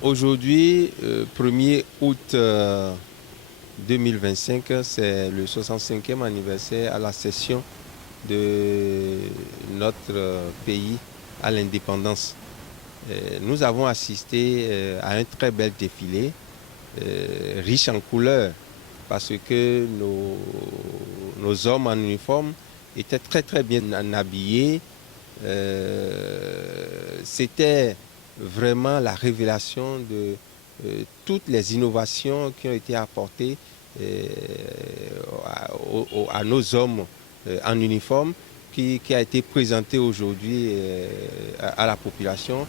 Aujourd'hui, 1er août 2025, c'est le 65e anniversaire à la cession de notre pays à l'indépendance. Nous avons assisté à un très bel défilé, riche en couleurs, parce que nos hommes en uniforme étaient très bien habillés. C'était vraiment la révélation de toutes les innovations qui ont été apportées à nos hommes en uniforme qui a été présenté aujourd'hui à la population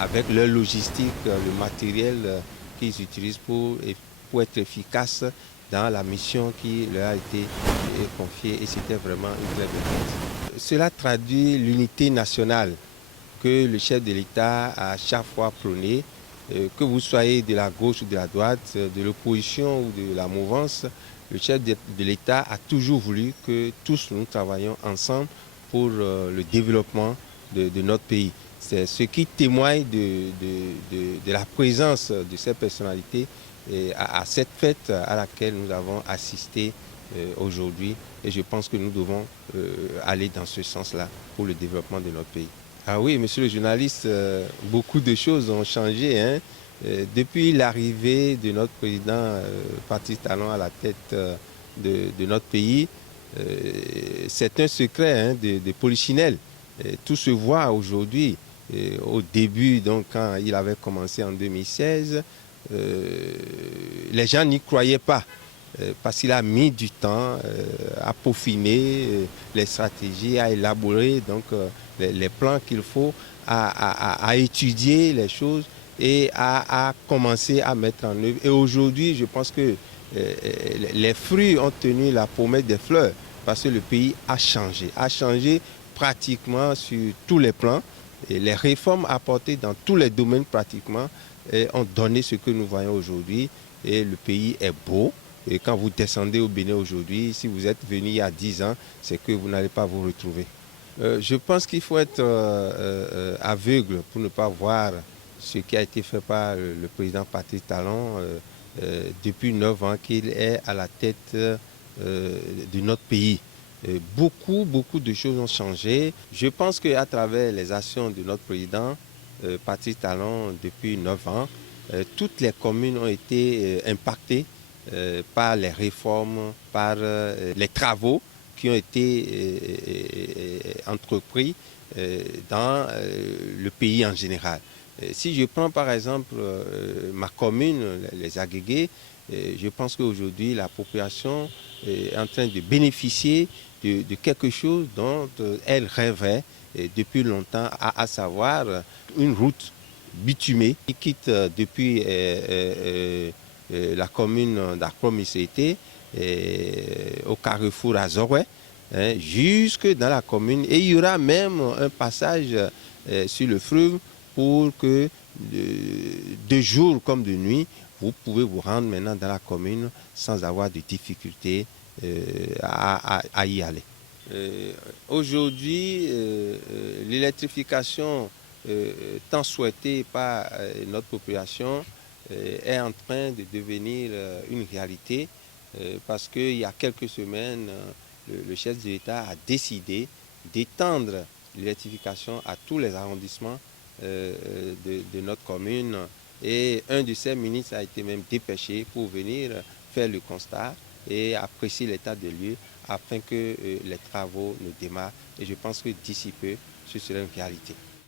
avec leur logistique, le matériel qu'ils utilisent pour être efficaces dans la mission qui leur a été confiée, et c'était vraiment une très belle chose. Cela traduit l'unité nationale que le chef de l'État a chaque fois prônée, que vous soyez de la gauche ou de la droite, de l'opposition ou de la mouvance. Le chef de l'État a toujours voulu que tous nous travaillions ensemble pour le développement de notre pays. C'est ce qui témoigne de la présence de ces personnalités à cette fête à laquelle nous avons assisté aujourd'hui. Et je pense que nous devons aller dans ce sens-là pour le développement de notre pays. Ah oui, monsieur le journaliste, beaucoup de choses ont changé, hein. Depuis l'arrivée de notre président Patrice Talon à la tête de notre pays, c'est un secret, hein, de polichinelle. Tout se voit aujourd'hui. Au début, donc, quand il avait commencé en 2016, les gens n'y croyaient pas. Parce qu'il a mis du temps à peaufiner les stratégies, à élaborer donc, les plans qu'il faut, à étudier les choses et à commencer à mettre en œuvre. Et aujourd'hui, je pense que les fruits ont tenu la promesse des fleurs parce que le pays a changé pratiquement sur tous les plans. Et les réformes apportées dans tous les domaines pratiquement ont donné ce que nous voyons aujourd'hui. Et le pays est beau. Et quand vous descendez au Bénin aujourd'hui, si vous êtes venu il y a 10 ans, c'est que vous n'allez pas vous retrouver. Je pense qu'il faut être aveugle pour ne pas voir ce qui a été fait par le président Patrice Talon depuis 9 ans qu'il est à la tête de notre pays. Beaucoup de choses ont changé. Je pense qu'à travers les actions de notre président Patrice Talon depuis 9 ans, toutes les communes ont été impactées par les réformes, par les travaux qui ont été entrepris dans le pays en général. Si je prends par exemple ma commune, les Agégués, je pense qu'aujourd'hui la population est en train de bénéficier de quelque chose dont elle rêvait depuis longtemps, à savoir une route bitumée qui quitte depuis la commune d'Akrom-Issété au carrefour à Zoré, hein, jusque dans la commune. Et il y aura même un passage sur le fleuve pour que de jour comme de nuit, vous pouvez vous rendre maintenant dans la commune sans avoir de difficultés à y aller. Aujourd'hui, l'électrification tant souhaitée par notre population est en train de devenir une réalité parce qu'il y a quelques semaines, le chef de l'État a décidé d'étendre l'électrification à tous les arrondissements de notre commune, et un de ses ministres a été même dépêché pour venir faire le constat et apprécier l'état de lieu afin que les travaux ne démarrent, et je pense que d'ici peu, ce sera une réalité.